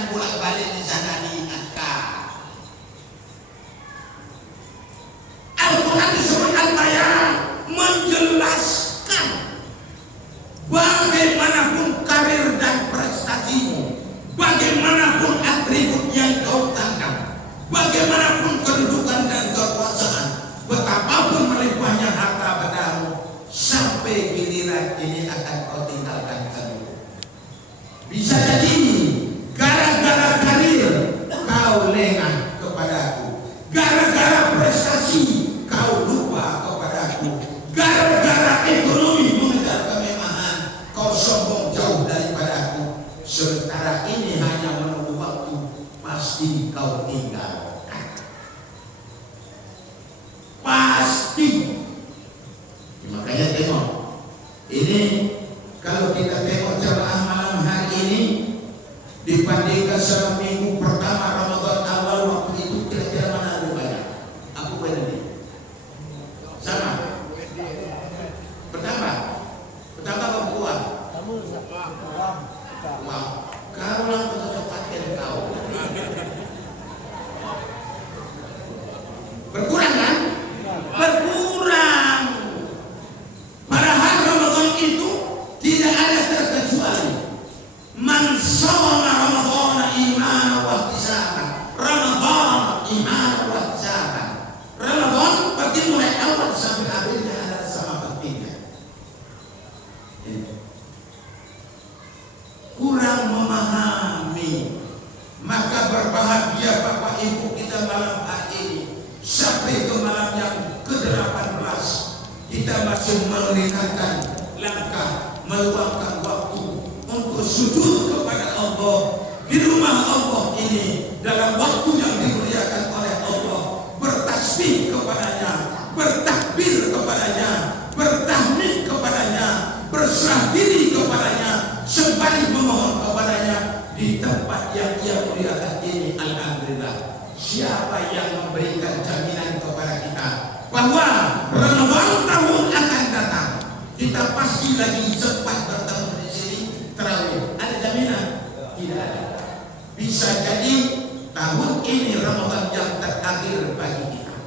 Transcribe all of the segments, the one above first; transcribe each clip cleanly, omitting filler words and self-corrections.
jangan bolak-balik di sana diingatkan. Al-Quran disebut Al-Bayan, menjelaskan bagaimanapun karir dan prestasimu, bagaimanapun atribut yang kau tangkap, bagaimanapun kedudukan dan kekuasaan, betapapun melimpahnya harta bendamu, sampai giliran ini akan kau tinggalkan kedua. Bisa jadi gara-gara karir kau lengah kepadaku, gara-gara prestasi kau lupa kepadaku, gara-gara ekonomi mengejar kemewahan kau sombong jauh daripadaku. Sementara ini hanya menunggu waktu, pasti kau tinggalkan. Pasti. Makanya tengok ini, kalau kita tengok jamaah malam hari ini dibandingkan sama minggu pertama Ramadan awal, waktu itu kira-kira mana lebih banyak? Aku berani sama bertambah apa kurang? Wow, kau lah betul-betul kau berkurang kan? Berkurang. Padahal Ramadan itu tidak ada terkecuali man shoma Ramadan iman wa ihtisaban. Ramadan iman wa ihtisaban. Ramadan berarti mulai awal sampai akhirnya ada sama pentingnya. Kurang memahami, maka berbahagia Bapak Ibu kita malam hari ini sampai ke malam yang ke-18 kita masih meninggalkan langkah, meluangkan waktu untuk sujud kepada Allah di rumah Allah ini dalam waktu yang dimuliakan oleh Allah, bertasbih kepadanya, bertakbir kepadanya, bertahmid kepadanya, berserah diri kepadanya, sembari memohon kepadanya di tempat yang ia muliakan ini. Alhamdulillah, siapa yang memberikan jaminan kepada kita bahwa Ramadan tahun akan datang kita pasti lagi sempat bertemu di sini tarawih? Ada jaminan? Tidak ada. Bisa jadi tahun ini Ramadan yang terakhir bagi kita.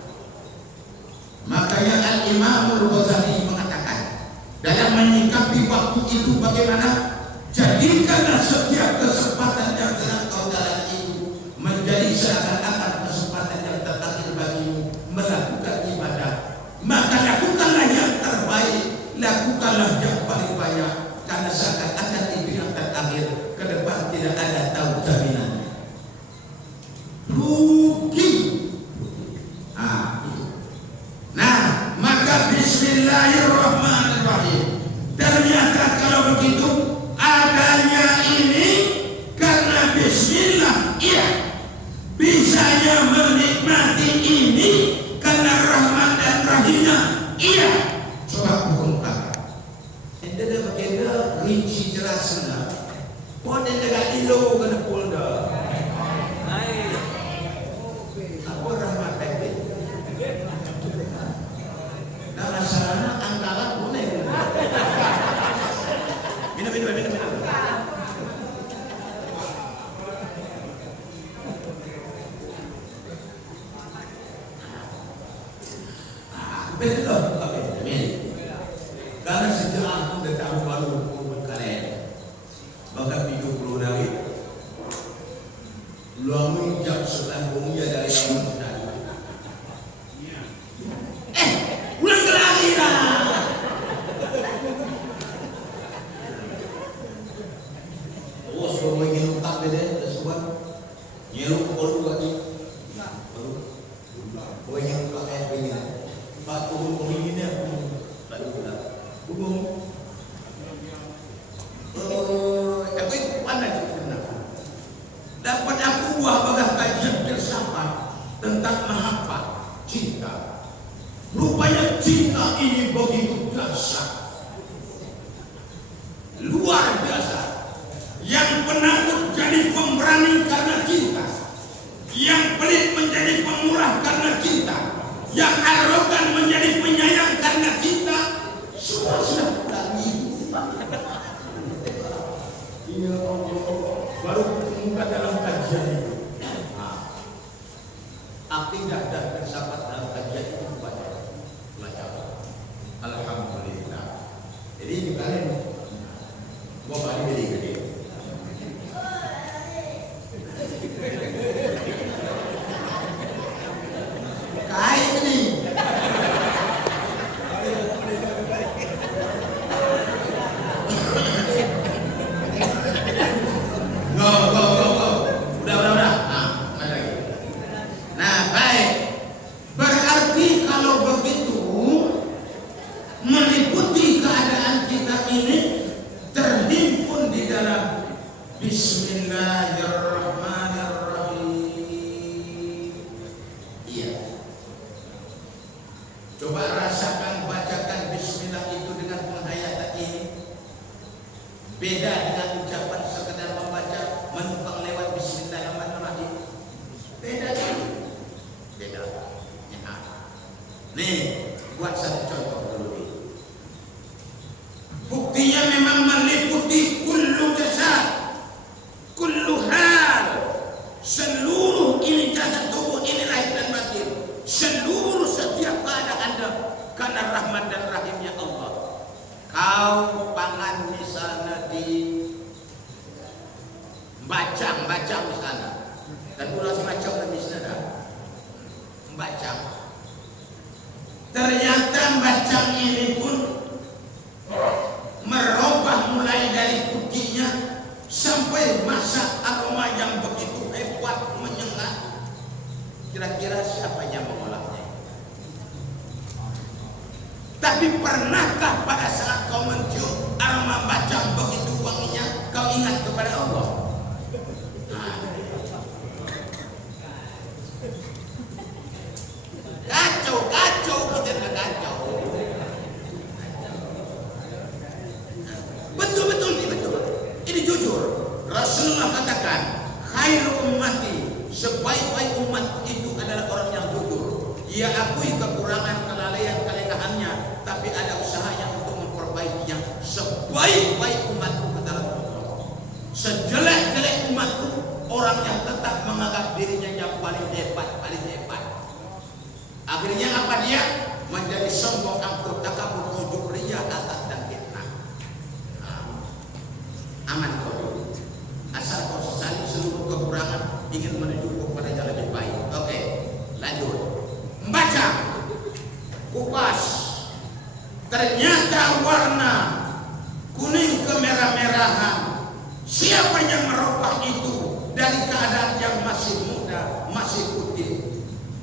Makanya Al-Imam Al-Ghazali mengatakan dalam menyikapi waktu itu bagaimana? Jadikanlah setiap kesempatan yang sedang kau jalani itu menjadi seakan-akan kesempatan yang terakhir bagimu melakukan ibadah. Maka lakukanlah yang terbaik, lakukanlah yang paling banyak, karena seakan-akan itu yang terakhir. Ke depan tidak ada tahu jaminan. Rugi. Nah, maka Bismillahirrahmanirrahim. Ternyata kalau begitu adanya ini karena Bismillah, iya. Bisanya menikmati ini karena rahmat dan rahimnya, iya. Coba bongkar. Ente dah berkata rinci jelasnya. Pon ente gak ilo kena polda. Apa rahmat tapi? Nah masalahnya anggaran boleh. Minum. Betul. Karena sejarah itu dah tahu baru kalian. Bahkan 70 hari. Lalu jam setelah bunyi dari lamun tadi. Ulang kelahiran. Oh, sebelum ingin tak beda, tersebut. Nyeluk baru lagi. Oh, ingin tak kayak begini. Pak turun penginginnya, tak lupa. Bubung. Aku itu pandai sebenarnya. Dapat aku buah bagah kajian filsafat tentang mahabbah, cinta. Rupanya cinta ini begitu dahsyat, luar biasa. Yang penakut jadi pemberani karena cinta, yang pelit menjadi pemurah karena cinta, yang arogan menjadi penyayang karena cinta. Semua sudah berani. Ya Allah. baru ketemukan dalam kajian itu. Akidah dan filsafat dalam kajian itu banyak belajar. Alhamdulillah. Jadi kalian mau balik beli gede. Kain ini. Beda dengan ucapan sekedar membaca menumpang lewat bismillahirrahmanirrahim. Beda kan? Beda. Ya. Nih, buat satu contoh dulu nih. Buktinya memang meliputi kullu jasad, kullu hal. Seluruh ini jasad tubuh ini lahir dan batin. Seluruh setiap keadaan Anda karena rahmat dan rahimnya Allah. Kau pangan misalnya di bacang misalnya, dan ulas bacang dan misalnya bacang. Ternyata bacang ini pun merubah mulai dari putihnya sampai masa aroma yang begitu hebat menyengat. Kira-kira siapa yang mengolahnya? Tapi pernahkah pada saat kau mencium aroma bacang begitu wanginya, kau ingat kepada Allah? Kacau, bukan kacau. Betul. Ini jujur. Rasulullah katakan, khairu ummati, sebaik-baik umat itu adalah orang yang jujur. Ia akui kekurangan, kelalaian, kelenahannya, tapi ada usahanya untuk memperbaikinya. Sebaik-baik umatku adalah Allah. Sejelek-jelek umatku orang yang tetap menganggap dirinya yang paling hebat. Akhirnya apa dia? Menjadi sombong, angkuh, takabur, ujub, riya, hasad dan fitnah. Aman kau dulu. Asal kau sesali seluruh kekurangan, ingin menuju kepada yang lebih baik. Oke, lanjut. Membaca, kupas. Ternyata warna kuning kemerah-merahan. Siapa yang merubah itu dari keadaan yang masih muda, masih putih?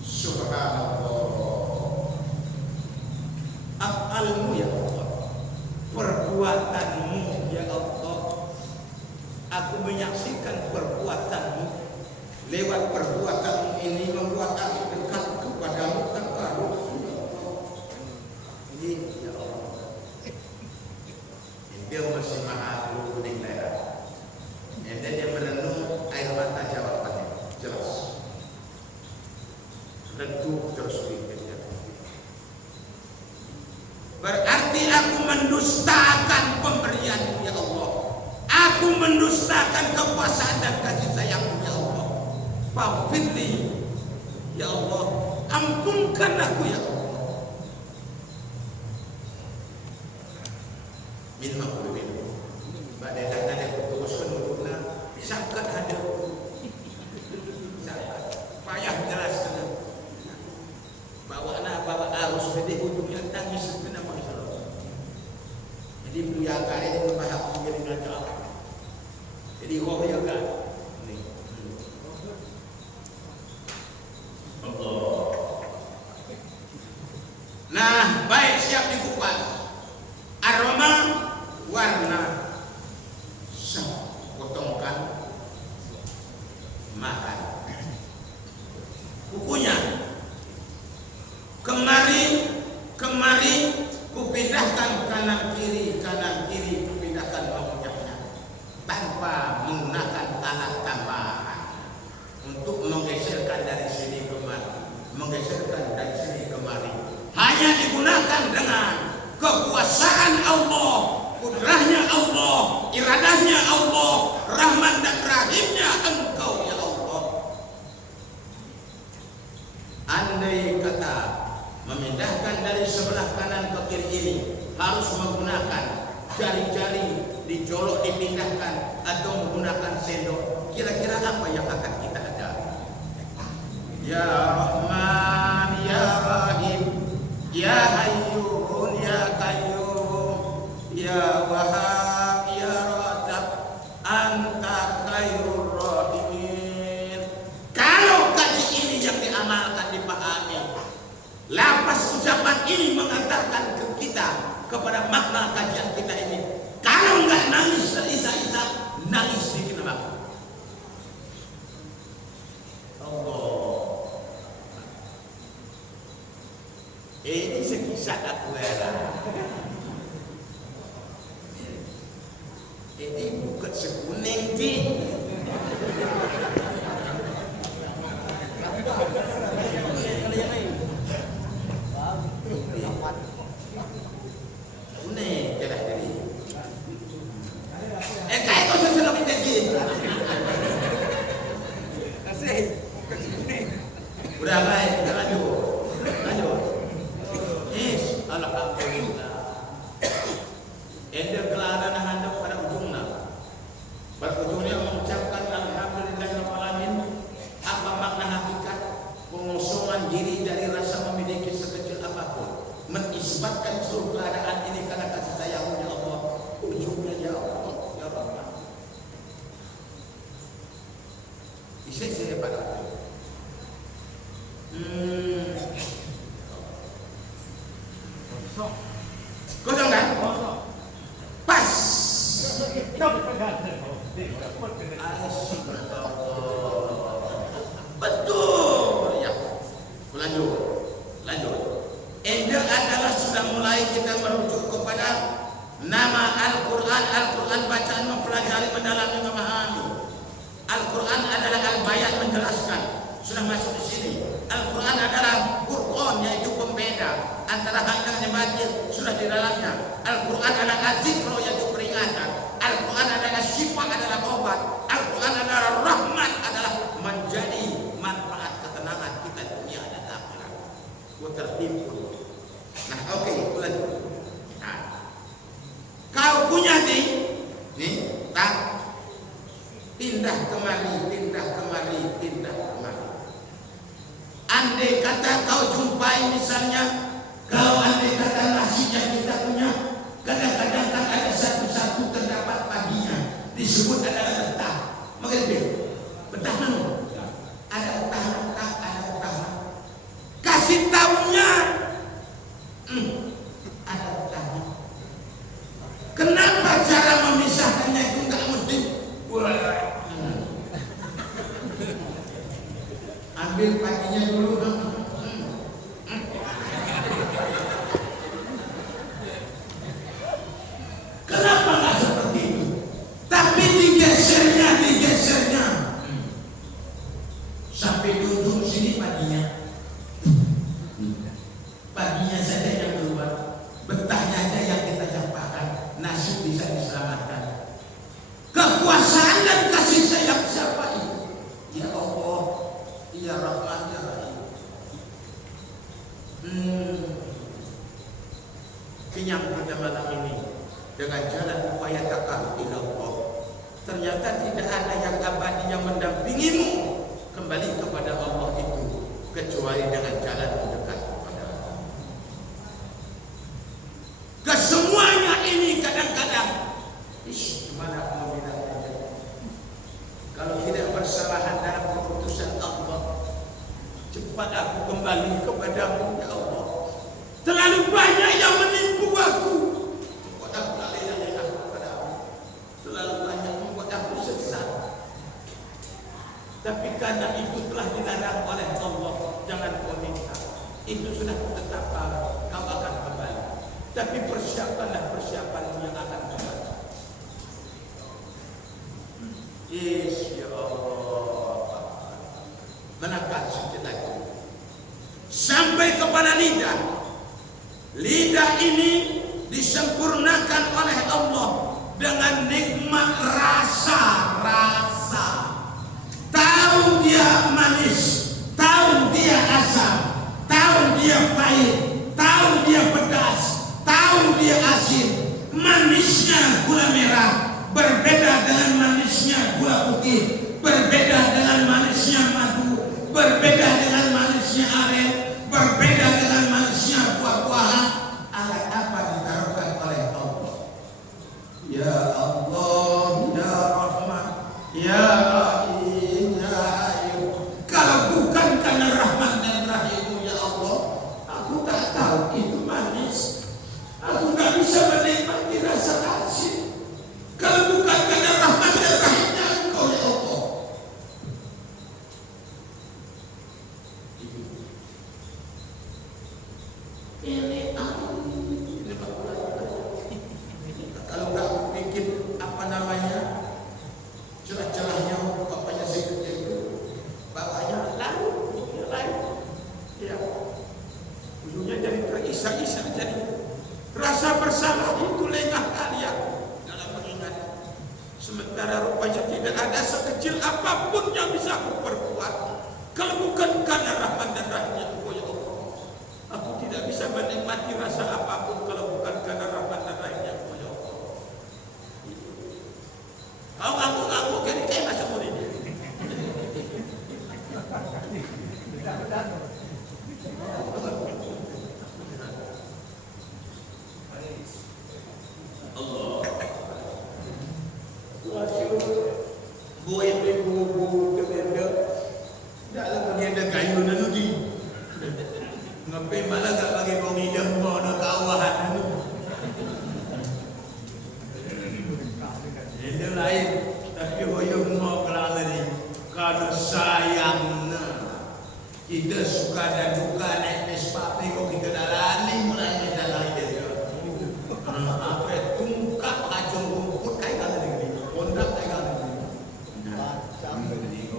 Subhanallah. Af'almu ya Allah, perbuatanmu ya Allah. Aku menyaksikan perbuatanmu. Lewat perbuatanmu ini membuat aku dekat kepadamu tanpa lupa. Ini ya Allah. Dia masih maha dulu kuning merah. Dan dia merenung air mata jawabannya jelas. Redup terus pikirnya. Berarti aku mendustakan pemberianmu ya Allah. Aku mendustakan kekuasaan dan kasih sayangmu ya Allah. Faghfirli ya Allah, ampunkan aku ya Allah. Minum aku minum. Badai datang yang bertugas menurutnya sangkat ada. Payah jelaskan. Bawa arus bedih ujungnya tangis sebenarnya masalah. Jadi beliau kali ini membahas menjadi ngacau. Jadi ya kan. Nah, baik, siap dikupas. Aroma, warna, potongkan, makan. Bukunya, kemari, kupindahkan kanan kiri, kupindahkan bawahnya tanpa menggunakan alat tambahan untuk menggeserkan dari sini kemari, hanya digunakan dengan kekuasaan Allah, kudrahnya Allah, iradahnya Allah, rahman dan rahim. rahimnya Engkau ya Allah. Andai kata memindahkan dari sebelah kanan ke kiri ini harus menggunakan jari-jari dijolok dipindahkan atau menggunakan sendok, kira-kira apa yang akan kita ada? Ya Rahman ya Rahim ya Hayyun ya Qayyum ya Wahhab ya Razzaq anta khairur rahimin. Kalau kaji ini yang diamalkan, dipahami, lapas ucapan ini mengantarkan ke kita kepada makna kajian kita ini. Kalau enggak nangis terisak-isak, nangis di kenapa? Allah. Ini sekisah aku era. Ini bukan sekuning di. Kuning kedah jadi. Kayak kau sudah minta gini. Kasih. Udah baik, kita lanjut. Yes, alhamdulillah. Ender kelana handap pada ujungnya. Pada ujungnya mengucapkan alhamdulillahirabbil alamin. Apa makna hakikat pengosongan diri dari rasa memiliki sekecil apapun, menisbatkan seluruh keadaan ini karena kasih sayangmu ya Allah. Ujungnya ya Allah, ya Rahman. Isi pada kosong kan? Pas. Betul ya. Lanjut. Ender adalah sudah mulai kita merujuk kepada nama Al-Quran. Al-Quran bacaan mempelajari, mendalami, memahami. Al-Quran adalah al-bayan, menjelaskan. Sudah masuk di sini. Al-Quran adalah Qur'an, yaitu pembeda antara hak dan batil, sudah di dalamnya. Al-Quran adalah az-zikr, yaitu peringatan. Al-Quran adalah syifa, adalah obat. Al-Quran adalah rahmat, adalah menjadi manfaat ketenangan kita dunia dan akhirat. Tertipu. Nah, oke, lanjut. Nah, kau punya nih, tak pindah kemari. Andai kata kau jumpai misalnya, kalau andai kata nasi yang kita punya, kadang-kadang kan ada satu-satu terdapat paginya, disebut adalah betah. Mengerti? Betah mana? Ada betah. Kasih tahunya, ada betahnya. Kenapa cara memisahkannya itu nggak mesti? Ambil paginya dulu dong. Kenapa nggak seperti itu? Tapi digesernya sampai di ujung sini paginya saja yang keluar, betahnya aja yang kita campakkan, nasib bisa diselamatkan. Kekuasaan dan kasih sayang siapa itu? Ya Allah, ya Rahman ya Rahim. Kenyang pada malam ini dengan jalan upaya takar ila Allah. Ternyata tidak ada yang abadi yang mendampingimu kembali kepada Allah itu kecuali dengan jalan mendekat kepada Allah. Kesemuanya ini kadang-kadang gimana aku membedakannya? Kalau tidak bersalahan dalam keputusan Allah, cepat aku kembali kepadamu ya Allah. Terlalu banyak yang menipu aku, membuat aku lalai kepadamu. Terlalu banyak membuat aku sesat. Tapi karena itu telah dilarang oleh Allah, jangan kau minta. Itu sudah ketetapan, kau akan kembali. Tapi persiapanlah persiapanmu yang akan kembali. Yes, ya Allah. Menangkap sedikit lagi sampai kepada lidah. Lidah ini disempurnakan oleh Allah dengan nikmat rasa. bersalah itu lengah kalian dalam mengingat. Sementara rupanya tidak ada sekecil apapun yang bisa aku perbuat kalau bukan karena rahmat dan rahimnya Engkau ya Allah. Aku tidak bisa menikmati rasa apapun kalau bukan karena rahmat dan rahimnya Engkau ya Allah. Kau ngaku-ngaku kayak masuk murid. Allah. Boy ibu kebenda. Dalam bagian kayu nanti. Ngapain malah gak bagi bong hidang mau nak kawahan tu. Ini lain. Tapi hoyong mau kelala ni. Kalau sayang kita suka dan duka naik Vespa kok kita dalani mulai dalani dia. Apa tungkap kacung rumput kayak kali ni. Kondak kayak kali ni. Nah, sampai ni.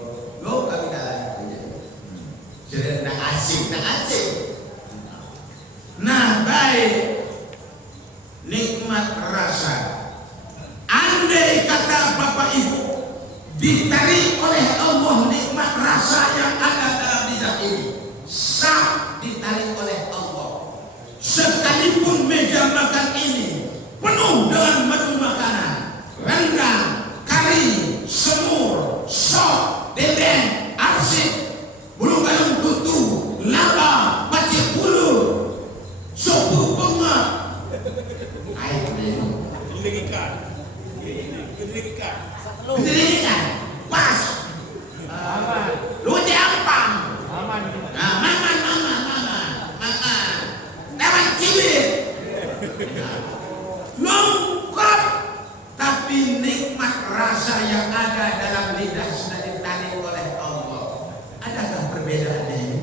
Lo kami dalani. Jadi nak asing. Nah, baik. Nikmat rasa. Andai kata Bapak Ibu ditarik oleh Allah nikmat rasa yang ada dalam lidah ini, sah ditarik oleh Allah. Sekalipun meja makan ini penuh dengan menu makanan, rendang, kari, semur, sop, dendeng, arsik, bulu galung tutu, laba, pacik bulu, sopu bunga, air minum, kedirikan, pas, lu jampang, mama, lewat cibir, lengkap, tapi nikmat rasa yang ada dalam lidah sudah ditarik oleh Allah. Adakah perbedaannya ini?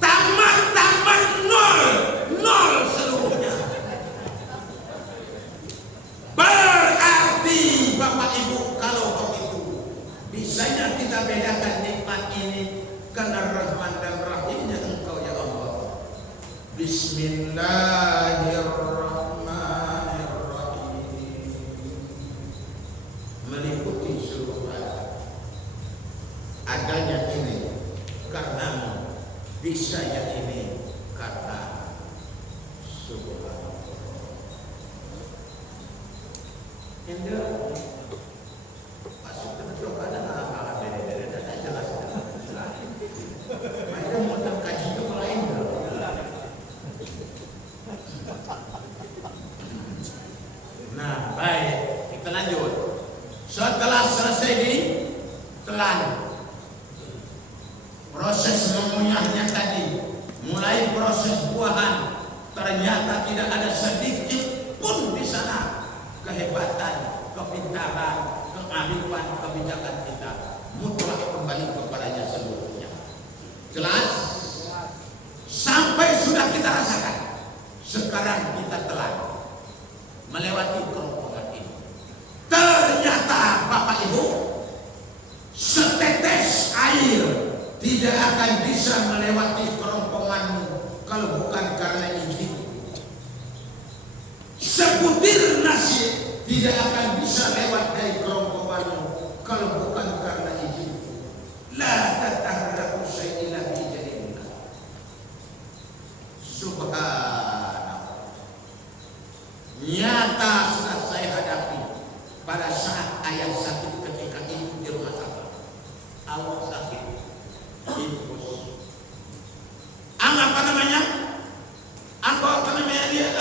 Tamat nol seluruhnya. Berarti Bapak Ibu kalau begitu bisanya kita bedakan nikmat ini karena rahman dan rahimnya Engkau ya Allah. Bismillahirrahmanirrahim. Meliputi seluruh alam. Adanya ini karenamu, bisanya ini karena Subhanallah. Indah masuk ke dalam ada beda-beda jelas. Mereka mau kaji itu lain. Nah, baik, kita lanjut. Setelah selesai di telan proses mengunyahnya tadi, mulai proses buahan, ternyata tidak ada sedikit pun di sana kehebatan, kepintaran, kearifan, kebijakan kita mutlak kembali kepadanya seluruhnya. Jelas? Sampai sudah kita rasakan. Sekarang kita telah melewati kerongkongan ini. Ternyata Bapak Ibu, setetes air tidak akan bisa melewati kerongkonganmu kalau bukan karena izin. Sebutir nasi tidak akan bisa lewat dari kerongkonganmu kalau bukan karena izin. La tatarraku illa bi idznillah. Subhanallah. Nyata sudah saya hadapi pada saat ayah sakit ketika ibu di rumah sakit. Awak sakit, infus. Apa namanya? Dia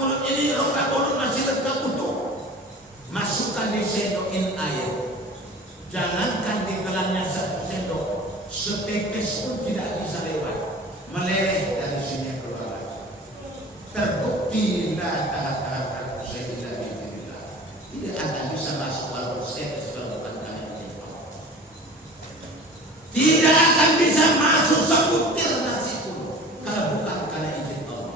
mulut ini rongga mulut masih tetap utuh. Masukkan di sendokin air. Jangankan ditelannya satu sendok, setetes pun tidak bisa lewat, meleleh dari sini keluar. Terbukti tidak akan bisa masuk walaupun setetes kalau bukan karena izin Allah. Tidak akan bisa masuk sebutir nasi pun kalau bukan karena izin Allah.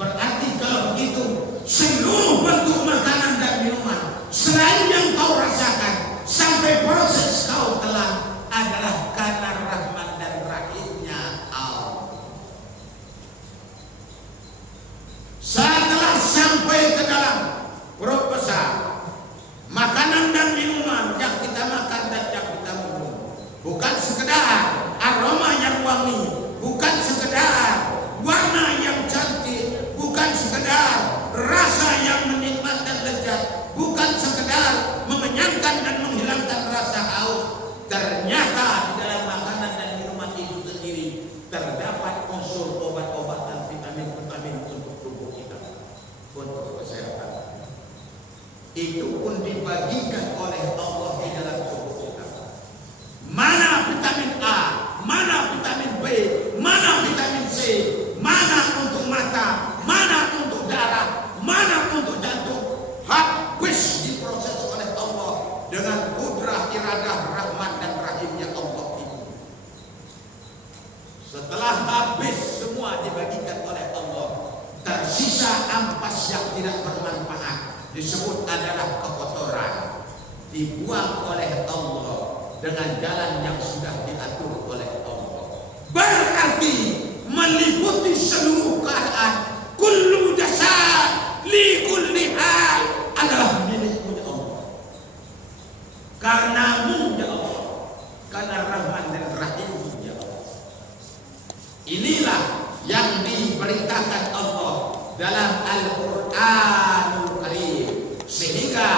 Berarti kalau begitu seluruh bentuk makanan dan minuman selain yang kau rasakan sampai proses kau telan adalah karena rahmat dan rahimnya Allah. disebut adalah kekotoran, dibuang oleh Allah dengan jalan yang sudah diatur oleh Allah. Berarti meliputi seluruh keadaan, kullu jasad li kulli hal adalah milikmu ya Allah. Karenamu ya Allah, karena Rahman dan Rahimmu ya Allah. Inilah yang diberitakan Allah dalam Al-Qur'anul Karim, sehingga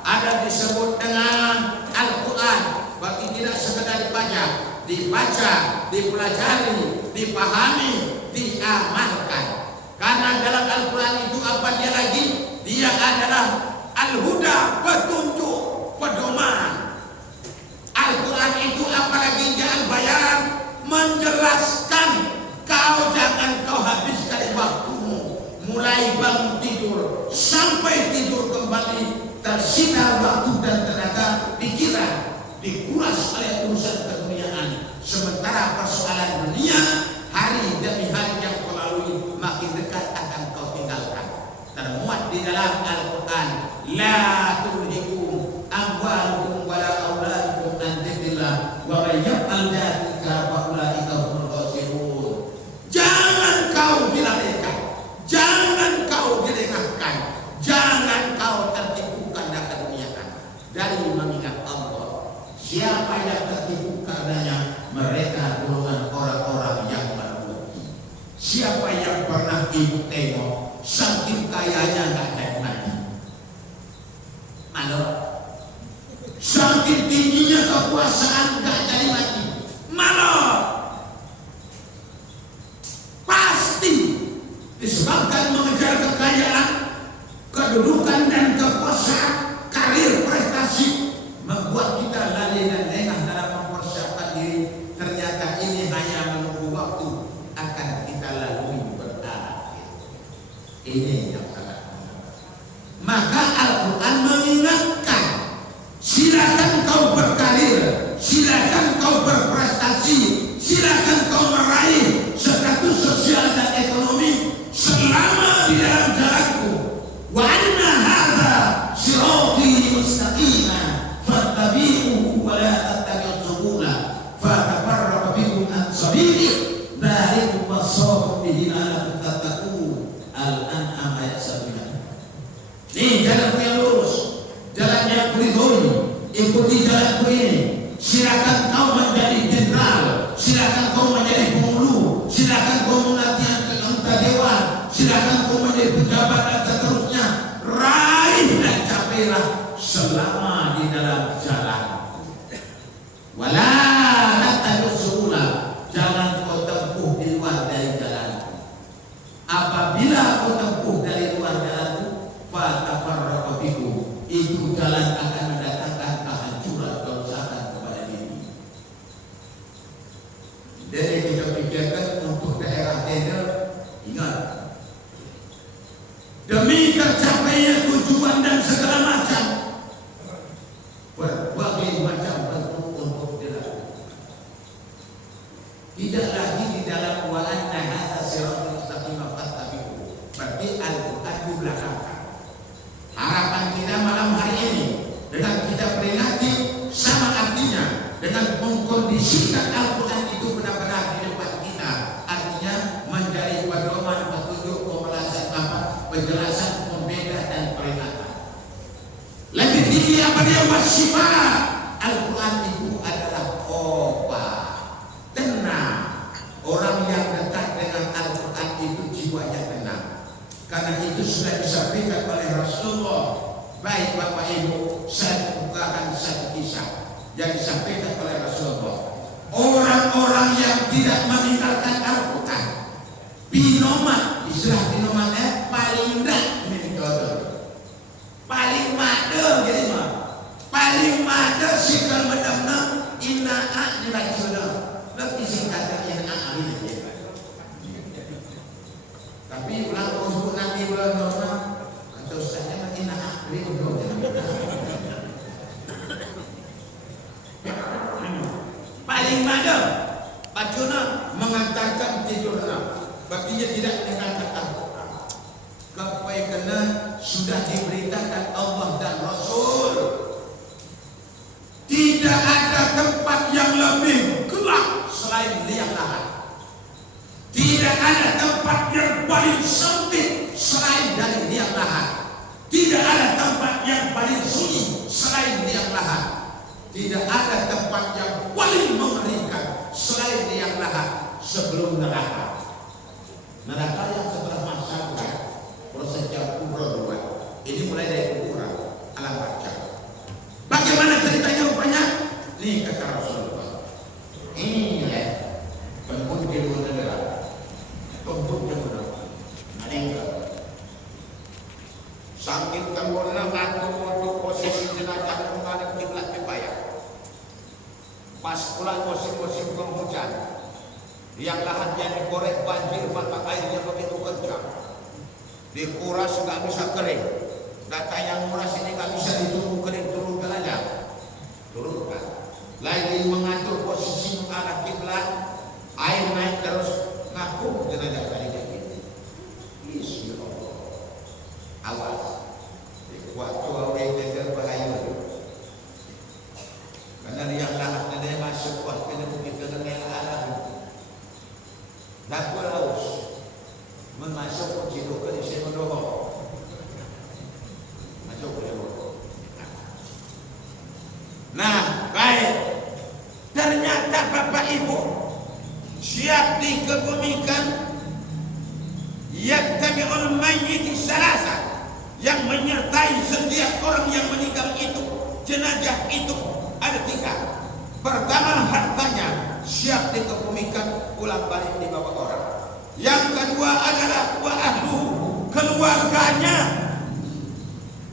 ada disebut dengan Al-Quran bagi tidak sekedar dibaca, dipelajari, dipahami, diamalkan. Karena dalam Al-Quran itu apa dia lagi? Dia adalah Al-Huda, petunjuk, pedoman. Al-Quran itu apalagi jangan bayar, menjelaskan. Kau jangan kau habiskan waktumu mulai bangun tidur sampai tidur kembali, tersinar waktu dan tenaga pikiran dikuras oleh urusan keduniaan, sementara persoalan dunia hari demi hari yang kau lalui makin dekat akan kau tinggalkan. Termuat di dalam Al-Quran, la tulhikum amwalukum wala auladukum an dzikrillah wa may yaf'al dzalika fa ulaika humul khasirun. Jangan kau dilalaikan, jangan kau dilengahkan, jangan kau tertipu karena keduniaan dari mengingat Allah. Siapa yang tertipu karenanya, mereka golongan orang-orang yang merugi. Siapa yang pernah ibu tengok saking kayanya nggak jadi mati, malu. Saking tingginya kekuasaan nggak jadi mati, malu. Pasti disebabkan mengejar kekayaan, kedudukan dan kekuasaan, karir, prestasi, membuat kita lalai dan lengah dalam mempersiapkan diri. Ternyata ini hanya menunggu waktu akan kita lalui berakhir. Ini yang sangat benar. Maka Al-Quran mengingatkan, silakan kau berkarir, silakan kau berprestasi, silakan kau meraih status sosial dan ekonomi selama di dalam jalanku. Wa anna hadza sirati mustaqima fattabi'uhu wa la tattabi'us subula fatafarraqu bikum an sabili dzalikum wasaqu bihi la'allakum tattaqun. Al-An'am ayat 1. Ini jalanku yang lurus, jalan yang kuridhoi, ikuti jalanku ini. Silakan kau menjadi jenderal, silakan kau menjadi penghulu, silakan kau melatihan anggota dewan, silakan kau menjadi pejabat dan seterusnya. Raih dan capailah selama di dalam jalan. Wala tattabi'us subula, jangan kau tempuh di luar dari jalan. Apabila kau tempuh dari luar jalanku, fatafarraqu bikum, itu jalan akan mendatangkan kehancuran, kerusakan kepada diri. Jadi kita pikirkan untuk daerah Tender, ingat, demi tercapainya tujuan dan segala macam, berbagai macam bentuk untuk dilakukan. Tidak lagi di dalam wa anna hadza siratal mustaqim fattabi'uhu. Berarti Al-Quran di belakang. Harapan kita malam hari ini dengan kita peringati sama artinya dengan mengkondisikan Al-Quran itu benar-benar di depan kita, artinya menjadi pedoman, petunjuk, penjelasan, pembeda dan peringatan. Lebih tinggi apa dia bersifat, Al-Quran itu adalah obat, tenang. Orang yang dekat dengan Al-Quran itu jiwanya tenang. Karena itu sudah disampaikan oleh Rasulullah. Baik Bapak Ibu, saya bukakan satu kisah yang disampaikan oleh Rasulullah. Orang-orang yang tidak meninggalkan Al-Quran, binoman, istilah binomannya paling dah mintodo, paling made, jadi mah paling made sih kalau menang inaa dibaca lebih singkat yang ini. Tapi ulang tahun nanti bernormal atau saya makin nak beri untuk paling madam bacuna mengantarkan tidurnya, berarti dia tidak meninggalkan Al-Quran. kena sudah diberitakan Allah dan Rasul. Tidak ada tempat yang lebih gelap selain liang lahat. Tidak ada tempat yang paling sempit selain dari liang lahat. Tidak ada tempat yang paling sunyi selain liang lahat. Tidak ada tempat yang paling mengerikan selain liang lahat sebelum neraka. Neraka yang setelah masyarakat proses kubur dua. Ini mulai dari kuburan alam baca. Bagaimana ceritanya rupanya? Ini kata Rasulullah. Ini ya penghuni di luar negara, penghuni yang benar, meninggal. Saking tenggelam atau posisi jenazah menghadap kiblat dibayar. Pas pula musim-musim penghujan, yang lahannya dikorek banjir, mata airnya begitu kencang, dikuras nggak bisa kering. Data yang nguras ini nggak bisa ditunggu kering, turunkan aja, turunkan. Lagi mengatur posisi mengarah kiblat, air naik terus ngapung jenazah tadi lagi. Isi Allah, awas, waktu awal jaga bahaya. Karena yang lahatnya dia masuk waktu ini begitu dengan alam. Dapat haus, masuk ke situ ke sini doang. Nah, baik. Ternyata Bapak Ibu siap dikebumikan yattabi'ul mayyit salasa, yang menyertai setiap orang yang meninggal itu, jenazah itu ada 3. Pertama, hartanya siap dikebumikan, pulang balik di bawah orang. Yang kedua adalah wa ahluhu, keluarganya,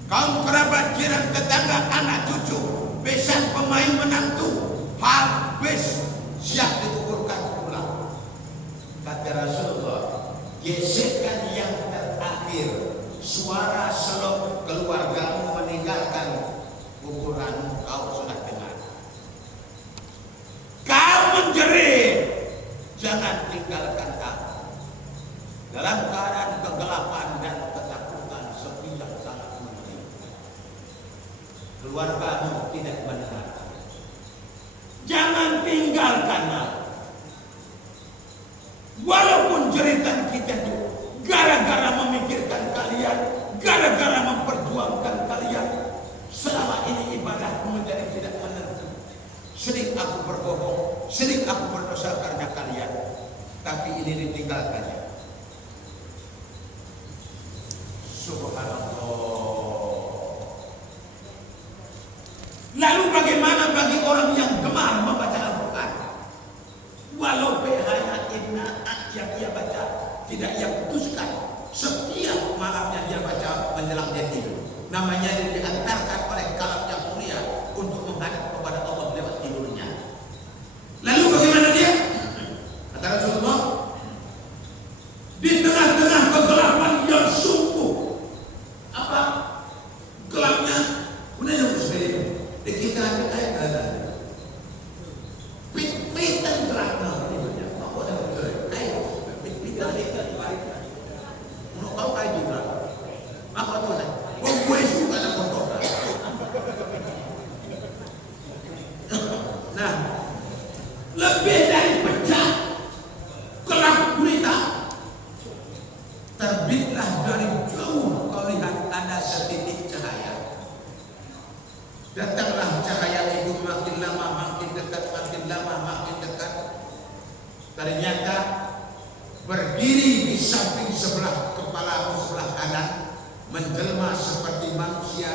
kaum kerabat, jiran, tetangga, anak cucu, besan, pemain, menantu, habis siap dikuburkan pulang. Kata Rasulullah, gesekan yang terakhir, suara selok keluargamu meninggalkan kuburan, kau sudah dengar. Kau menjerit, jangan tinggalkan kamu dalam keadaan kegelapan dan ketakutan, sepi yang sangat mengerikan. Keluargamu tidak benar, jangan tinggalkan aku. Walaupun jeritan kita itu gara-gara memikirkan kalian, gara-gara memperjuangkan kalian, selama ini ibadahku menjadi tidak menentu. Sering aku berbohong, sering aku berdosa karena kalian, tapi ini ditinggalkannya. Subhanallah. Lalu bagaimana bagi orang yang gemar membaca Al-Quran? Walau PH-nya yang ia baca tidak ia putuskan, setiap malamnya dia baca menjelang dia tidur. Namanya diantarkan oleh kalam yang mulia untuk menghadap kepada Allah lewat tidurnya. Lalu bagaimana dia? Kata Rasulullah, di tengah-tengah kegelapan yang sungguh, apa gelapnya, kemudian yang sekali di kita ada kayak ada pit-pitan gelapnya. Kau kayak juga, apa tuh? Oh, gue suka ada kotor. Nah, lebih dari pecah gelap gulita, terbitlah dari jauh kau lihat ada setitik cahaya. Datanglah cahaya itu makin lama makin dekat, makin lama makin dekat. Ternyata berdiri di samping sebelah kepala sebelah kanan, menjelma seperti manusia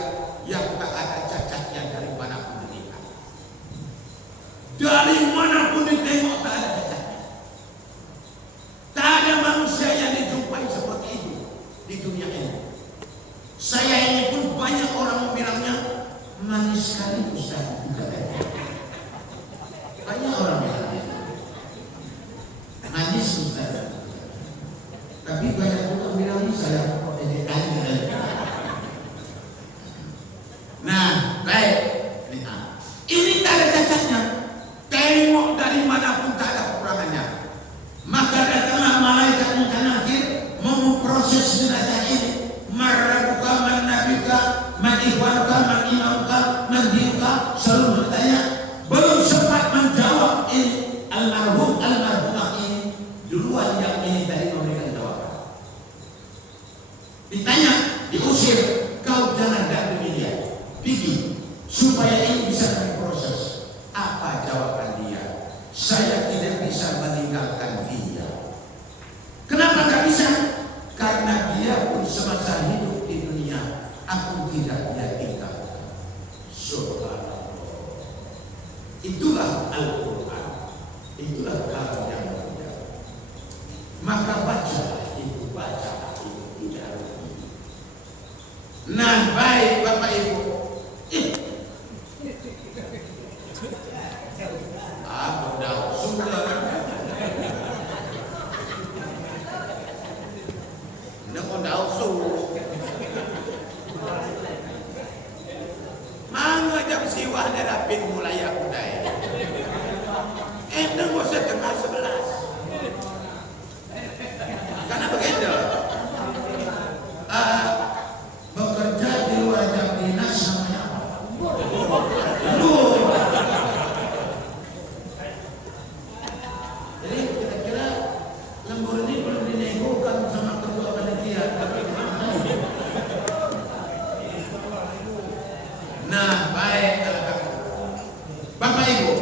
yang tak ada cacatnya dari manapun dilihat. Dari manapun ditengok tak ada cacatnya. Tak ada manusia yang dijumpai seperti itu di dunia ini. Saya ini pun banyak orang bilangnya manis sekali Ustaz. Banyak orang bilang manis Ustaz. Tapi banyak juga bilang ini saya nah, baik. Ini tak ada cacatnya. Itulah Al-Quran, itulah kalam yang mulia. Maka baca itu tidak rugi. Nah, baik Bapak Ibu. Udah sudah. Udah sudah. Mangga jam siwah darapin mulai aku daya. Nunggu setengah 11. Karena begitu. Bekerja di luar jam dinas namanya apa? Jadi kira-kira lembur ini belum dinegokan sama ketua panitia. Nah, baik. Bapak Ibu,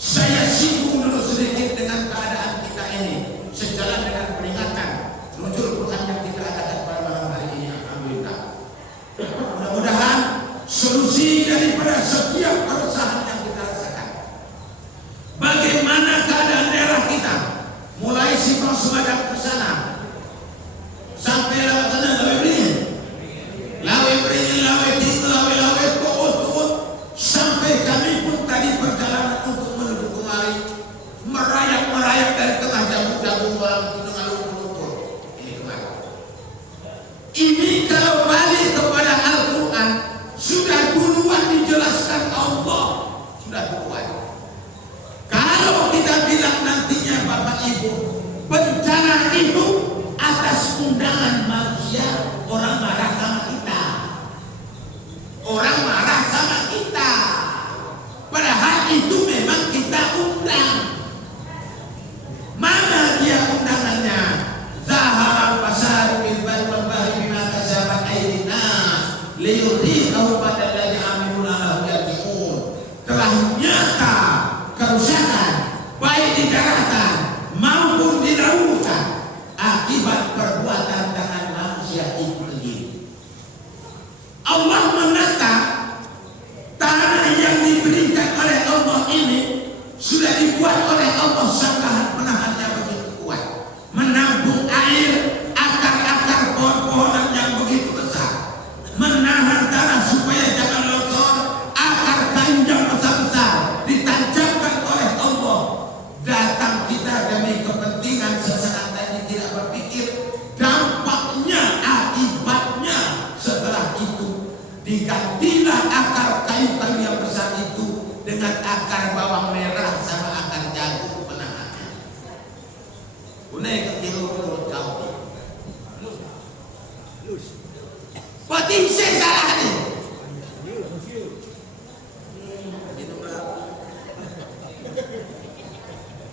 saya singgung dulu sedikit dengan keadaan kita ini sejalan dengan peringatan nuzul Quran yang kita adakan pada malam hari ini. Alhamdulillah. Mudah-mudahan solusi daripada setiap keresahan yang kita rasakan. Bagaimana keadaan daerah kita, mulai Simpang Sumadang ke sana sampai lewat tanah Lawe Beringin, Lawe Tinggi, Lawe Koot, sampai kami pun tadi perjalanan untuk menuju kemari, merayap dari tengah jagung-jagung dengan lumpur. Ini kemari. Ini kalau balik kepada Al-Quran sudah duluan dijelaskan Allah, sudah duluan. Kalau kita bilang nantinya Bapak Ibu, bencana itu atas undangan manusia, orang marah sama kita. Orang marah sama kita. Padahal itu memang kita undang. Mana dia undangannya? Zahara pasar bil wal bahri bima kasabat aydin nas liyudhiqahu pada alladhi amilu lahu yarji'un. Telah nyata kerusakan baik di daratan maupun di lautan akibat perbuatan tangan manusia itu sendiri. Allah menata tanah yang diberikan oleh Allah ini sudah dibuat oleh Allah sangat menahannya begitu kuat, menampung air, akar-akar pohon-pohonan yang begitu besar, menahan tanah supaya jangan longsor, akar kayu yang besar-besar ditancapkan oleh Allah. Datang kita demi kepentingan sesaat tadi tidak berpikir dampaknya, akibatnya. Setelah itu digantilah akar kayu-kayu yang besar itu dengan akar bawang merah sama akar jagung penahannya. Unai kecil menurut kamu. Pati saya salah nih.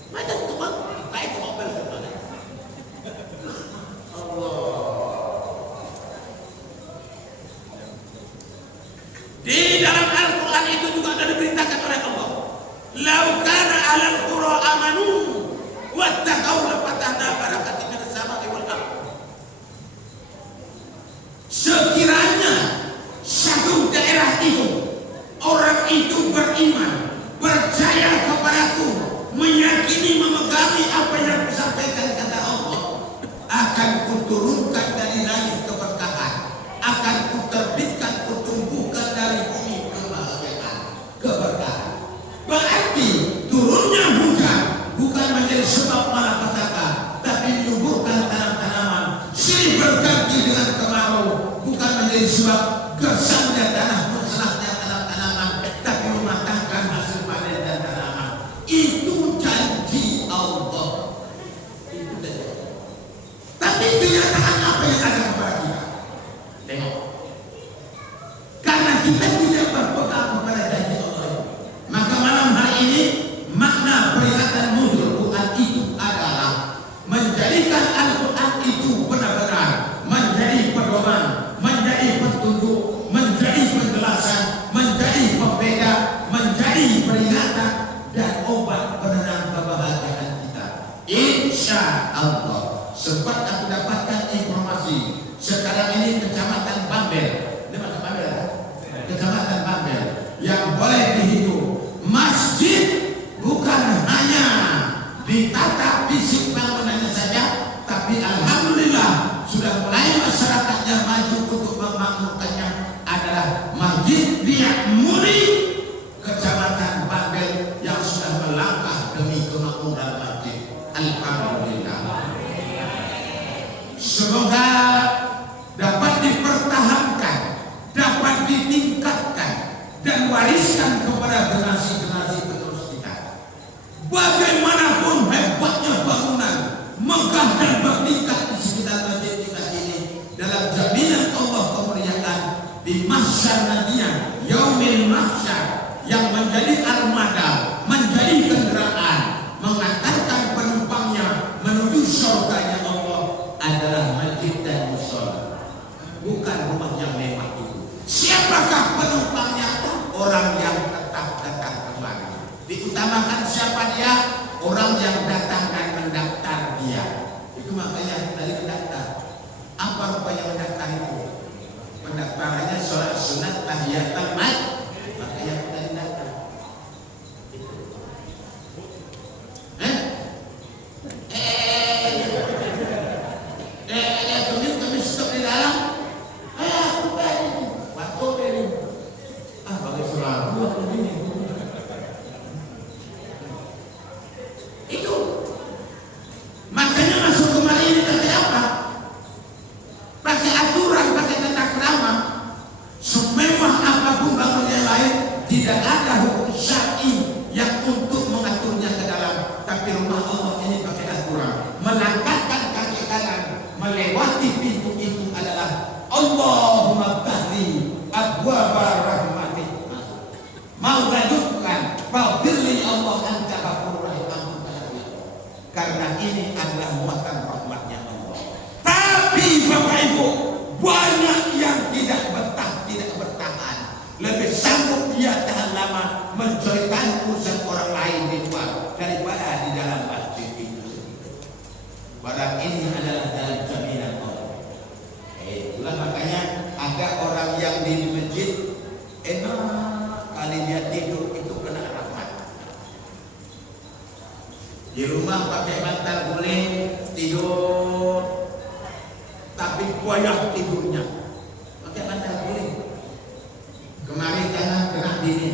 Macam tukang kayak ngopel kemana? Di dalam Al-Quran itu juga ada diberitakan oleh Allah. Lau kana alal qura amanu wattaqau lafatahna barakatin minas sama'i wal ardh. Sekiranya satu daerah itu orang itu beriman, percaya kepadaku, meyakini, memegangi apa yang disampaikan kata Allah, akan kuturunkan dari langit keberkahan, akan kuterbitkan, kutumbuhkan dari bumi keberkahan. Berarti turunnya hujan bukan menjadi sebab malapetaka, tapi menyuburkan tanam-tanaman. Silih berganti dengan kemarau bukan menjadi sebab gersangnya tanah, musnahnya tanam-tanaman, tapi mematahkan hasil panen dan tanaman. Itu janji Allah. Itu saja. Tapi kenyataan apa yang ditata fisik bangunannya saja, tapi alhamdulillah sudah mulai masyarakatnya maju untuk memakmurkannya adalah Masjid Bi'amuri Kecamatan Babel yang sudah melangkah demi kemakmuran masjid. Alhamdulillah. Semoga dapat dipertahankan, dapat ditingkatkan dan wariskan kepada generasi-generasi penerus kita. Bagaimanapun hebatnya bangunan megah dan bertingkat di sekitar masjid kita ini, dalam jaminan Allah kemuliaan di mahsyar nantinya, yaumil mahsyar, yang menjadi armada, menjadi kendaraan mengantarkan penumpangnya menuju surganya Allah adalah masjid dan mushola, bukan rumah yang mewah itu. Siapakah penumpangnya? Orang yang tetap datang kemari. Diutamakan siapa dia? Orang yang datang dan mendaftar dia. Itu makanya tadi mendaftar. Apa rupanya mendaftar itu? Pendaftarannya sholat sunat tahiyatul masjid. Makanya kita mendaftar. Kami stop di dalam. Aku beri. Waktu beri. Bagi selalu ini. Itu. Makanya masuk kemari ini pakai apa? Pakai aturan, pakai tata krama. Semewah apapun bangun yang lain, tidak ada hukum syar'i yang untuk mengaturnya ke dalam. Tapi rumah Allah ini pakai aturan. Melangkahkan kaki kanan, melewati pintu itu adalah Allahumma bahri abwaba rahmatik. Mau lanjutkan, faghfirli Allah anta ghafurur rahim. Karena ini adalah muatan rahmatnya Allah. Tapi Bapak Ibu, banyak yang tidak betah, tidak bertahan. Lebih sanggup dia tahan lama menceritakan urusan orang lain di luar daripada di dalam masjid itu. Padahal ini adalah dalam jaminan Allah. Itulah makanya ada orang yang di masjid enak kali dia tidur itu kena rahmat. Di rumah pakai bantal boleh tidur, tapi koyak tidurnya pakai bantal boleh. Kemarin kanan kena dini,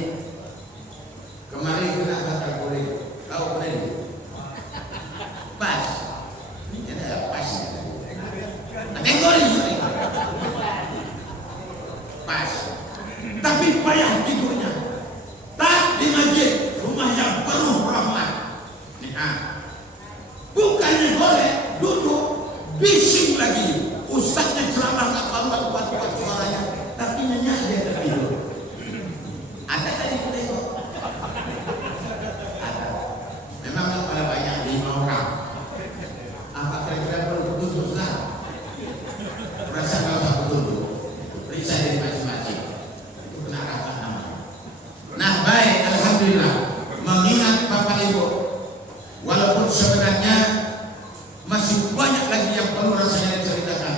kemarin kena bantal boleh. Tahu boleh? Pas, ini ada pas. Tengok ini, pas. Tapi payah tidurnya. Tak di masjid, rumah yang penuh rahmat. Bukannya boleh duduk bising lagi. Ustaznya ceramah tak karuan kuat-kuat suaranya, tapi nyenyak dia tertidur. Ada tadi kita tengok. Ada. Memang kalau banyak 5 orang. Apa kira-kira perlu tutup lah? Rasa nggak usah tutup. Periksa dari masing-masing. Itu kena rahmat namanya. Nah baik, alhamdulillah. Mengingat Bapak Ibu, walaupun sebenarnya masih banyak lagi yang perlu rasanya diceritakan.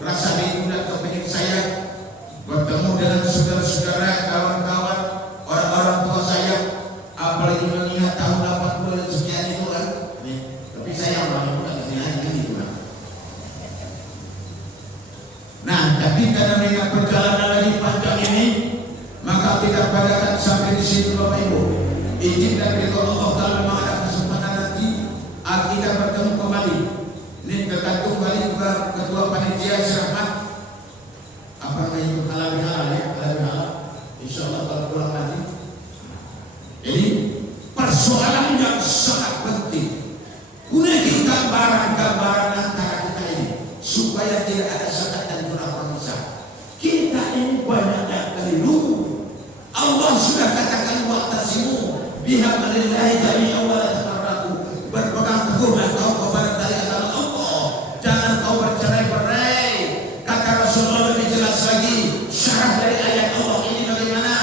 Rasa rindu dan kepingin saya bertemu dengan saudara-saudara, kawan-kawan, orang-orang tua saya, apalagi mengingat tahun 80 sekian itu kan. Tapi saya orang muda ini juga. Nah, tapi karena mengingat perjalanan lagi panjang ini, maka kita padakan sampai di sini Bapak Ibu. Izin dan ridho Allah kalau memang ada kesempatan nanti kita bertemu kembali. Ini tergantung kembali ketua panitia Rahmat. Apa namanya halal ya, halal. Insyaallah kalau pulang nanti. Ini persoalan yang sangat penting. Gunakan gambaran-gambaran antara kita ini supaya tidak ada sekat dan kurang bisa. Kita ini banyak yang keliru. Allah sudah katakan wa'tasimu bihablillahi jami'an wa la tafarraqu. Berpegang teguhlah kau kepada tali agama Allah. Jangan kau bercerai-berai. Kata Rasulullah lebih jelas lagi. Syarah dari ayat Allah ini bagaimana?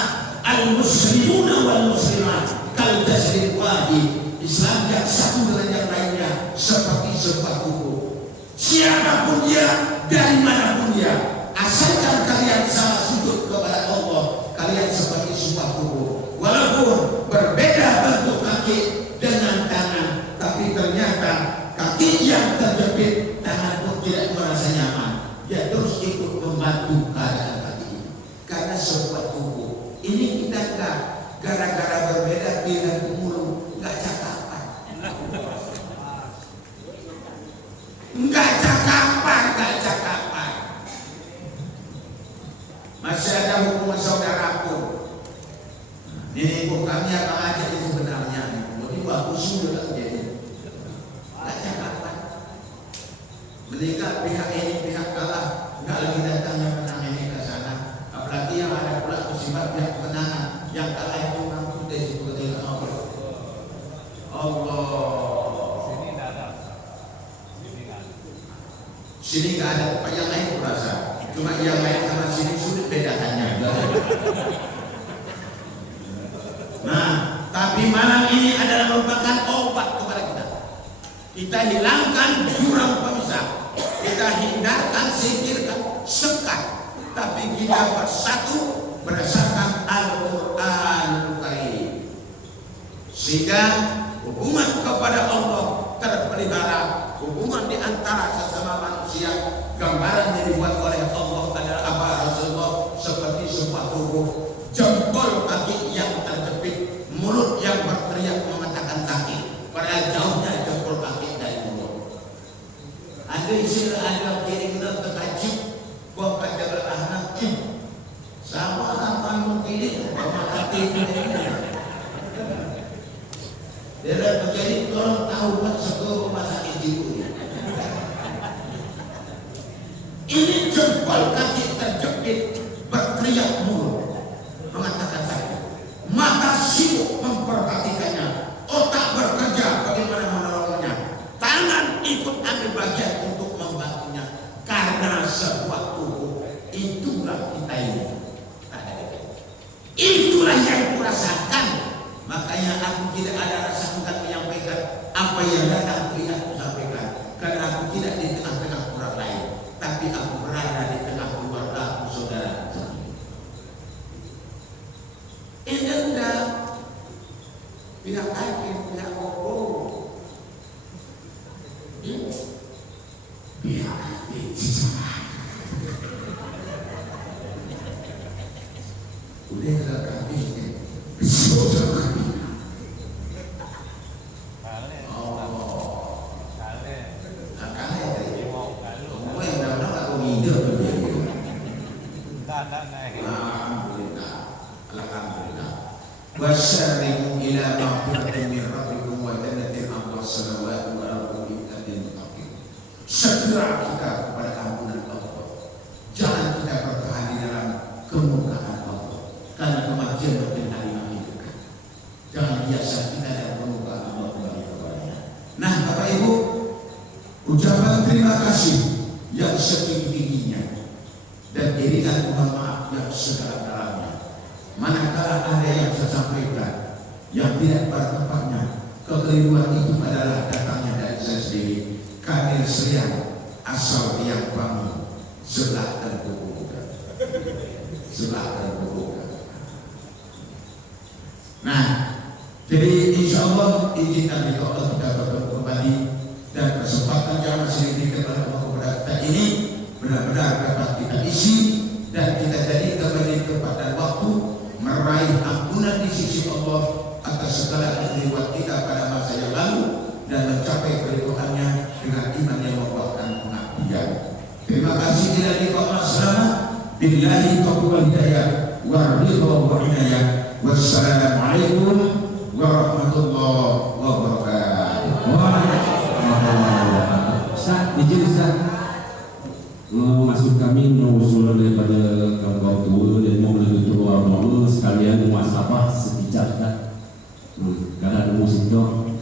Al-muslimuna wal muslimat kal jasad wahid. Islam yang satu dengan yang lainnya seperti sebuah tubuh. Siapapun dia, dari manapun dia, asalkan kalian salah sujud kepada Allah, kalian seperti sebuah tubuh. Walaupun berbeda bentuk kaki dengan gara-gara berbeda pilihan mulu, nggak cakapan. Nggak cakapan. Masih ada hubungan saudara pun. Ini ibu kami yang mengajak itu sebenarnya. Jadi bagus sudah jadi. Nggak cakapan. Menikah pihak ini pihak kalah, nggak lagi datangnya menang ini ke sana. Apalagi yang ada pula musibah pihak kemenangan, yang kalah itu mampu dari situ ke Allah. Sini nggak ada, Pak, yang lain kurasa. Cuma yang lain sama sini sulit bedakannya. Nah, tapi malam ini adalah merupakan obat kepada kita. Kita hilangkan jurang pemisah. Kita hindarkan, singkirkan sekat. Tapi kita bersatu berdasarkan Al-Quranul Karim. Sehingga hubungan kepada Allah terpelihara. Hubungan di antara sesama manusia, gambaran yang dibuat oleh Allah adalah apa Rasulullah, seperti sebuah tubuh, jempol kaki yang terjepit, mulut yang berteriak mengatakan kaki, padahal jauhnya jempol kaki dari mulut. Ada istilah ada kiri benar terkajib, bahwa pada berahna sama akan mungkin bahwa kaki ini. Dia menjadi orang tahu buat sebuah rumah sakit jiwa. Ini jempol kaki terjepit, berteriak mulut mengatakan sakit. Mata sibuk memperhatikannya, otak bekerja bagaimana menolongnya, tangan ikut ambil bagian untuk membantunya. Karena sebuah tubuh, itulah kita ini. Itulah yang kurasakan. Makanya aku tidak ada rasa enggan menyampaikan apa yang datang tidak aku sampaikan, karena aku tidak di tengah-tengah orang lain, tapi aku berada di tengah keluarga aku, saudara. Enggak pihak akhir, pihak kokoh, pihak akhir udah nggak kami saudara. Wasyari'u ila maghfiratin min rabbikum wa jannatin 'arduha as-samawati wal ardu uiddat lil muttaqin. Segera kita kepada ampunan Allah. Jangan kita bertahan di dalam kemurkaan Allah, karena kematian makin hari makin dekat. Jangan biasa kita dalam kemurkaan Allah kembali kepadanya. Nah, Bapak Ibu, ucapan terima kasih yang setinggi-tingginya dan iringan mohon maaf yang sedalam-dalamnya. Manakala ada yang saya sampaikan yang tidak pada tempatnya, kekeliruan itu adalah datangnya dari saya sendiri. Kadir Serian asal yang kami sebelah dan kubukan. Nah, jadi insya Allah izinkan Allah kita bertemu kembali, dan kesempatan yang masih diberikan oleh Allah kepada kita ini benar-benar dapat kita isi dan kita jadi kembali kepada waktu meraih ampunan di sisi Allah atas segala keliruan kita pada masa yang lalu dan mencapai keridhaannya dengan iman yang membuahkan pengabdian. Terima kasih ila liqa asrama billahi taufiq wal hidayah wa ridha wa inayah. Wassalamualaikum warahmatullahi wabarakatuh. Ustaz, izin Ustaz, maksud kami mengusul daripada kaum tua dan mau menuju keluar mall sekalian muasabah sekejap tak. Kalau ada musik dong,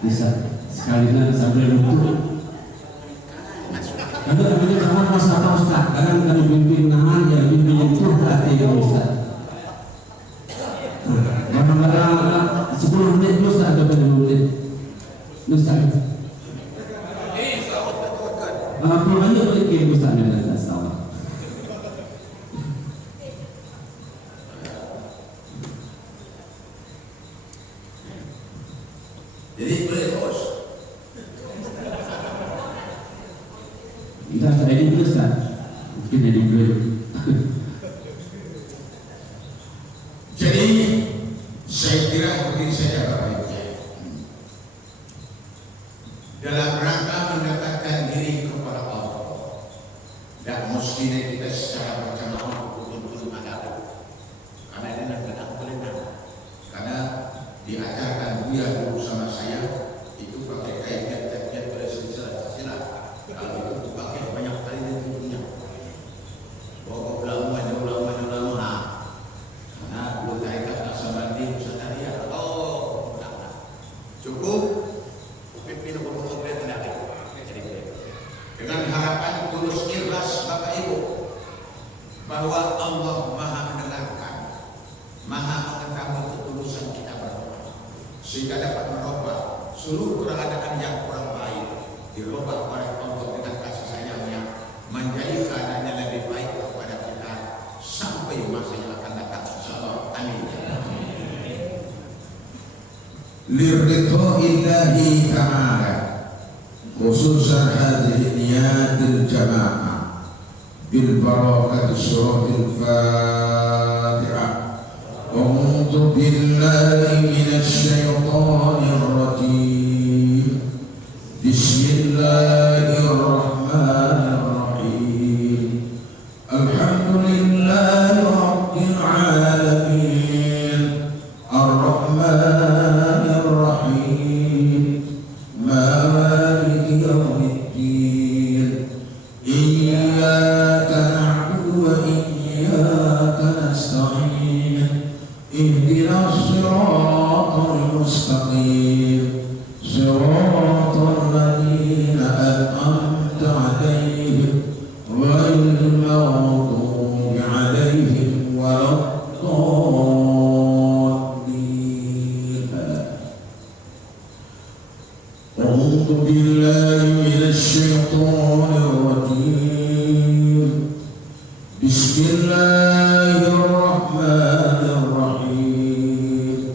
bisa sekalian sambil lutut. Kalau kami sama muasabah Ustaz, kadang kami pimpin nahan yang pimpin itu hati Ustaz. Kadang-kadang 10 menit Ustaz atau 20 menit Ustaz. Pulangnya boleh kirim Ustaz dengan salah. Jadi boleh bos. Kita ada di Ustaz. Mungkin jadi boleh. Jadi diajarkan dia dulu sama saya itu pakai kaifiat pada silsilah. Kalau itu pakai banyak kali dia tentunya. Bahwa ulama. Nah, dua tarikat Naksabandi Nusantara. Oh, cukup. Dengan harapan tulus ikhlas Bapak Ibu bahwa Allah Maha mendengarkan, Maha mengetahui ketulusan kita berdoa, sehingga dapat merubah seluruh keadaan yang kurang baik, dirubah oleh Allah dengan kasih sayangnya menjadi keadaan yang lebih baik kepada kita sampai masa yang akan datang. Insyaallah. Amin. Liridha'illahi ta'ala khususan hadhihi niyatil jamaah bil barakati suratil Fatihah. A'udzu billahi minasy syaithanir rajim. Bismillahirrahmanirrahim. Alhamdulillahi rabbil alamin. Ar-Rahmanir Rahim. Maliki yaumiddin. Iyyaka na'budu wa iyyaka nasta'in. Ihdinas siratal mustaqim. Siratal ladzina an'amta 'alaihim ghairil maghdubi 'alaihim waladdallin. A'udzu billahi minasy syaithanir rajim. Bismillahirrahmanirrahim.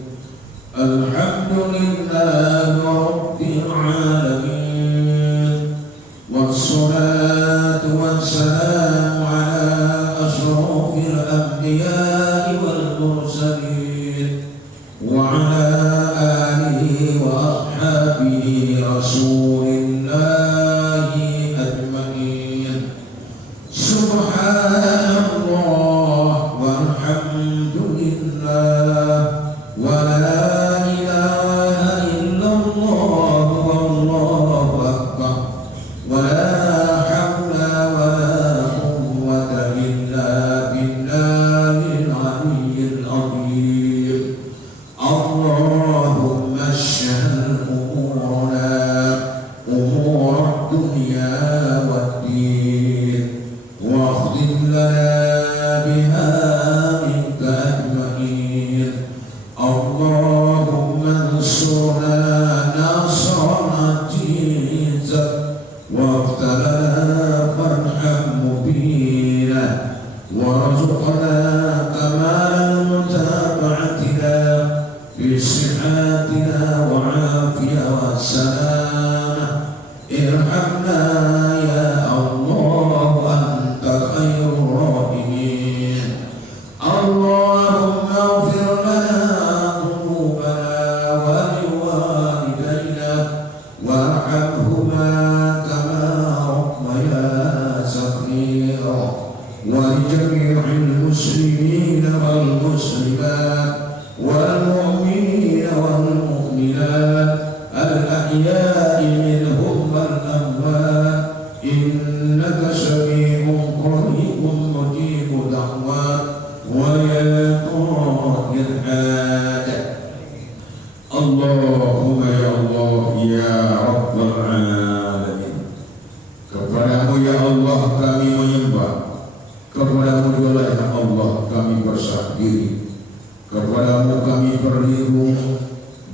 Alhamdulillahi rabbil alamin. Wassalatu wassalamu ala asyrafil anbiya'i wal mursalin wa ala alihi wa ashabihi rasulillahi ajma'in. Subhanallah walhamdulillah wa la ilaha illallah wallahu akbar wa la hawla wa la quwwata illa billahil aliyyil azim. Allahumma ashhad umurana umur dunya waddin wa akhdim lana biha minka ajma'in. Allahumma ansurna nasran azizan وافتنا فرحا مبينا وارزقنا كمال متابعتنا في صحتنا وعافية والسلامة. ارحمنا يا الله أنت خير الراحمين. اللهم اغفر لنا ذنوبنا ولوالدينا وارحمهما كما ربيانا صغيرا ولجميع المسلمين والمسلمات والمؤمنين والمؤمنات الأحياء منهم والأموات إنك سميع قريب مجيب دعوات ويا قاضي الحاجة. Allahumma ya Allah ya Rabbal Alamin. Kepadamu ya Allah kami menyembah, kepadamu juga ya Allah kami berserah diri, kepadamu kami berlindung,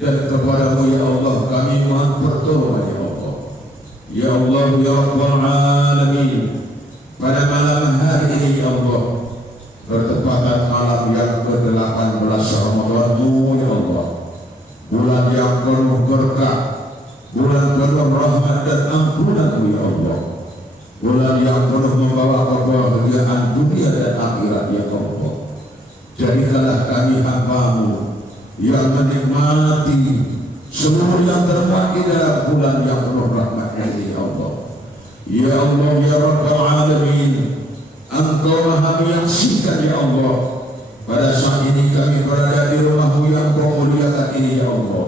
dan kepadamu ya Allah kami mohon berdoa ya Allah. Ya Allah ya Rabbal Alamin, pada malam hari ini ya Allah bertepatan malam yang ke-18 Ramadan-Mu ya Allah, bulan yang penuh berkah, bulan penuh rahmat dan ampunan-Mu ya Allah, bulan yang penuh membawa kebahagiaan dunia dan akhirat ya Allah. Jadikanlah kami hamba-Mu yang menikmati seluruh yang termuat di dalam bulan yang penuh rahmat ini ya Allah. Ya Allah ya Rabbal Alamin, Engkau Maha menyaksikan ya Allah. Pada saat ini kami berada di rumah-Mu yang Kau muliakan ini ya ya Allah.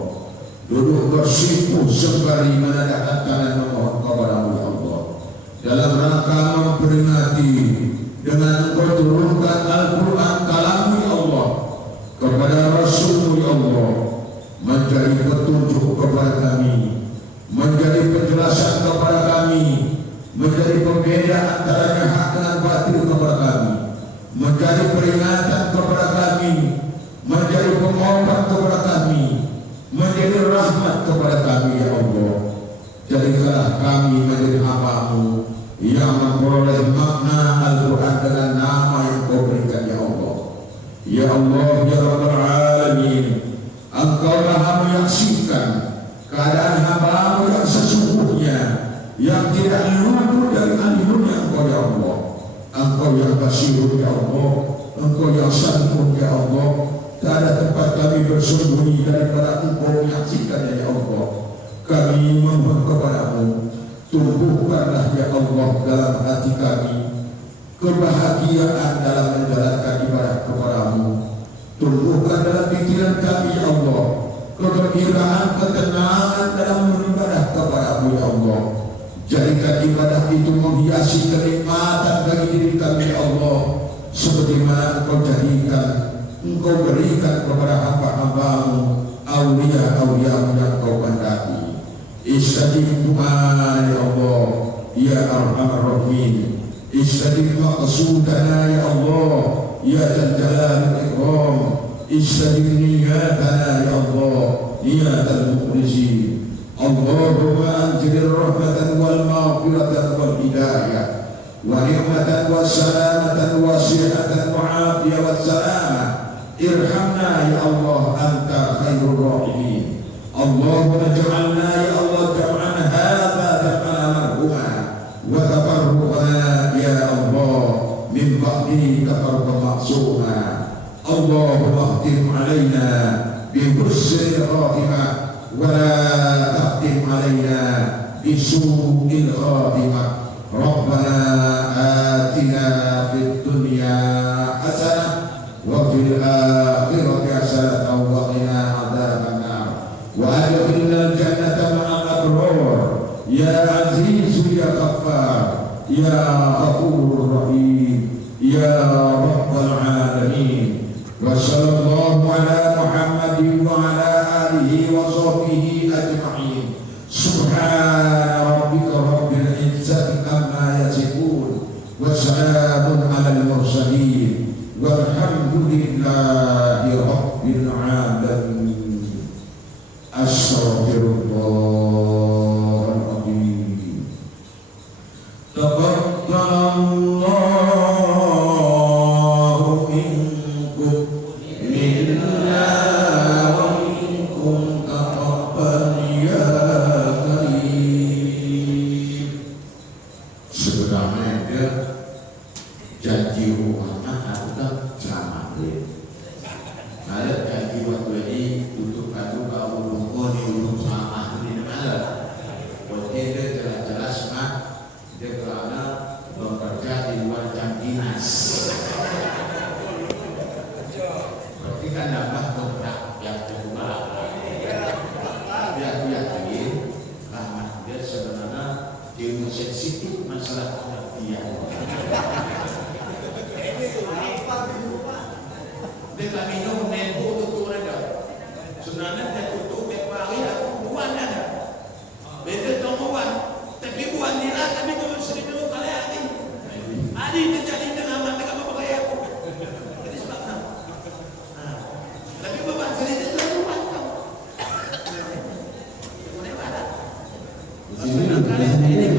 Duduk bersimpuh sembari menadahkan tangan memohon kepadamu ya Allah. Dalam rangka memperingati dengan Engkau turunkan Al-Quran kalam ya Allah kepada Rasul ya Allah, menjadi petunjuk kepada kami, menjadi penjelasan kepada kami, menjadi pembeda antaranya hak dengan batil kepada kami, menjadi peringatan kepada kami, menjadi pengobat kepada kami, menjadi rahmat kepada kami ya Allah. Jadikanlah kami menjadi hamba-Mu yang memperoleh makna Al-Quran dengan nama yang Kau berikan ya Allah. Ya Allah ya Rabbal Alamin, Engkau Maha menyaksikan keadaan hamba-Mu yang sesungguhnya, yang tidak luput dari ilmunya Engkau ya Allah. Engkau yang Basirun ya Allah, Engkau yang Sami'un ya Allah. Tak ada tempat kami bersembunyi daripada Engkau menyaksikan ya Allah. Kami memohon kepadamu, tumbuhkanlah ya Allah dalam hati kami kebahagiaan dalam menjalankan ibadah kepadamu. Tumbuhkan dalam pikiran kami ya Allah kegembiraan, ketenangan dalam beribadah kepadamu ya Allah. Jadikan ibadah itu menghiasi kenikmatan bagi diri kami ya Allah, seperti mana Engkau jadikan, Engkau berikan kepada hamba-hamba-Mu, awliya-awliya-Mu yang Kau kehendaki. Istajib du'a ya Allah ya Arhamar Rahimin. Istajib maqsudana ya Allah ya Dzal Jalali wal Ikram. Istajib niyatana ya Allah ya Dzal Mukhlisin. Allahumma anzil rahmatan wal maghfiratan wal hidayah wa ni'matan wa salamatan wa sihatan wa afiyah wa salamah. Irhamna ya Allah, anta khairur rahimin. Allahumma ja'alna ya Allah jam'an hadha jam'an marhuma wa tafarruqana ya Allah min ba'di tafarruqan ma'suma. Allahumma khtim alaina bi husnil khatimah wa la taqtim alaina bi su'il khatimah. Rabbana atina fid dunya hasanah wa fil akhirati hasanah wa qina adzabannar. وأدخلنا الجنة مع الأبرار يا عزيز يا غفار يا غفور رحيم يا رب العالمين. وصلى الله على محمد وعلى آله وصحبه أجمعين. سبحان ربك رب العزة عما يصفون وسلام على المرسلين والحمد لله رب العالمين. Astaghfirullahaladzim. Taqabbalallahu minkum minna wa minkum taqabbal ya karim. Sebenarnya dia janji rumahnya ada ceramah. Ada janji waktu ini untuk kadu kau untuk sama ini ada. Waktu dia jelas-jelas mah dia kerana bekerja di luar jam dinas. Berarti kan nambah kontrak yang kedua. Dia yakin rahmat dia sebenarnya ilmu sensitif masalah pengertian. Dia tak minum nembo tutur ada. Sebenarnya dia tutup pagi aku buan ada. Beda tongguan, tapi buan dia kami tu sering minum kali lagi. Adi terjadi dengan amat dengan apa gaya aku. Jadi sebab apa? Tapi beban sering itu buan kau. Boleh mana? Kali ini